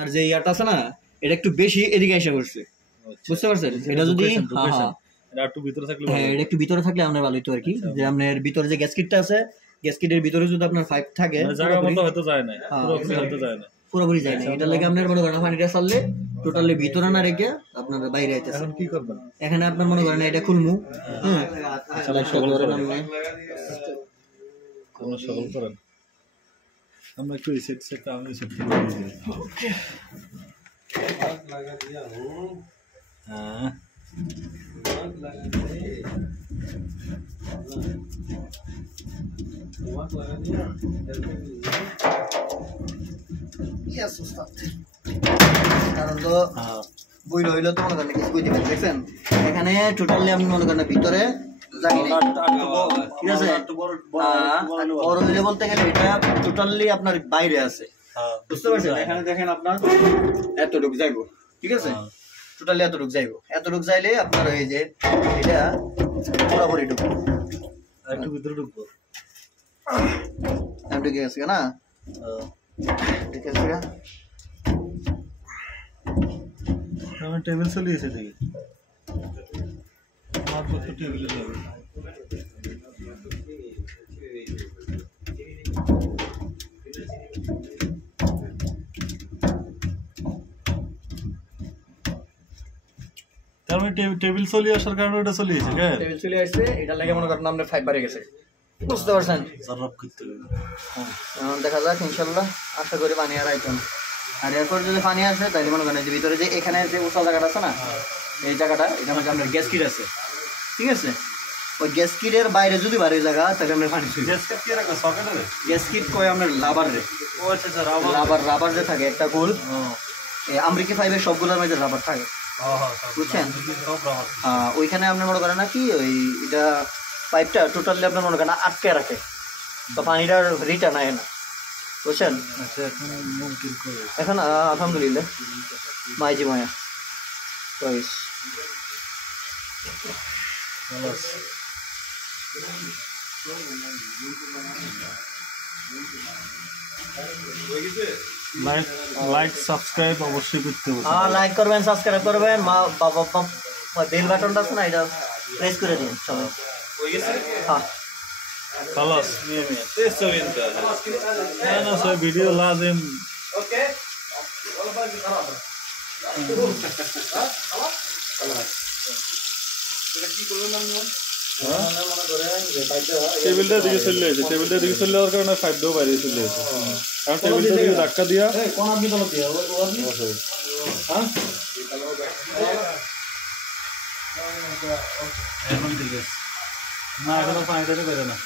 আর যে ইয়াটা আছে না এটা একটু বেশি এদিকে এসে করছে, বুঝতে পারছেন? এটা যদি এটা একটু ভিতরে থাকলে হ্যাঁ এটা একটু ভিতরে থাকলে আপনার ভালো হতো আর কি। যে আপনার ভিতরে যে গ্যাসকিটটা আছে, গ্যাসকিটের ভিতরে যদি আপনার পাইপ থাকে জায়গা মতো হয়তো যায় না, পুরোপুরি হয়তো যায় না, পুরোপুরি যায় না। এটা লাগে আপনার মনে করেন পানিটা ছাড়লে টোটালি ভিতরে না রেখে আপনার বাইরে আইতেছে। এখন কি করবেন? এখানে আপনার মনে করেন এটা খুলমু, হ্যাঁ সকল করেন আপনি কোন সকল করেন। আমরা একটু সেট সেট আমি সেট করে দিই। ওকে লাগা দিয়া হুম হ্যাঁ লাগা দিয়ে তোমাক লাগা দিয়া ইয়েস উস্তাদ। কারণ তো বই রইলো তো মনে করেন কিছু বুঝতে পারছেন, দেখছেন এখানে টোটালি আপনি মনে করেন ভিতরে জানি না, ঠিক আছে? বড় হইলে বলতে গেলে এটা টোটালি আপনার বাইরে আছে, বুঝতে পারছেন? এখানে দেখেন আপনার এতটুকু যাইবো, ঠিক আছে? টোটালি এতটুকু যাইবো, এতটুকু যাইলে আপনার এই যে এটা পুরোপুরি ঢুকবো, একটু ভিতরে ঢুকবো, ঢুকে গেছে না? ঠিক আছে, আমার টেবিল চলিয়েছে দেখি টেবিলে যাবে। টেবিল চলে আসার কারণে এটা চলে আসছে, হ্যাঁ টেবিল চলে আসছে, এটা লাগে মনে করেন আমরা 5 বারে গেছে, বুঝতে পারছেন? সরব করতে হবে এখন দেখা যাক ইনশাআল্লাহ, আশা করি পানি আর আইতো না। আর এরপর যদি পানি আসে তাহলে মনে করেন যে ভিতরে যে এখানে যে উঁচা জায়গাটা আছে না, এই জায়গাটা এটা মধ্যে আপনার গ্যাস কিট আছে, ঠিক আছে? ওই গ্যাস কিটের বাইরে যদি বাড়ি জায়গা তাহলে আমরা পানি শুই। গ্যাস কিট কি রাখা সকেটে? গ্যাস কিট কয় আপনার লাভার রে। ও আচ্ছা স্যার, রাবার যে থাকে একটা গোল, এই আমেরিকা 5 এর সবগুলোর মধ্যে রাবার থাকে, বুঝছেন? ওইখানে আপনি মনে করেন না কি ওই এটা পাইপটা টোটালি আপনার মনে করেন আটকে রাখে, তো পানিটার রিটার্ন আয় না, বুঝছেন? এখন আলহামদুলিল্লাহ মাইজি মায়া চয়েস লাইক সাবস্ক্রাইব অবশ্যই করতে হবে। লাইক করবেন, সাবস্ক্রাইব করবেন, বেল বাটনটা আছে না এটা প্রেস করে দিন সবাই। হয়ে গেছে? হ্যাঁ خلاص 100 ايش تسوي انت؟ انا اسوي فيديو لازم اوكي والله باقي خلاص خلاص خلاص এটা কি করবেন আপনি? টেবিলটা দিকে চলে এসেছে, টেবিলটা দিকে চলে যাওয়ার কারণে 5 ডো বাইরে চলে এসেছে, কারণ টেবিলটা দিকে ধাক্কা দিয়া কোন আপনি তো দিয়া হ্যাঁ এখন ঠিক আছে না, এখন পানিটা বেরো না।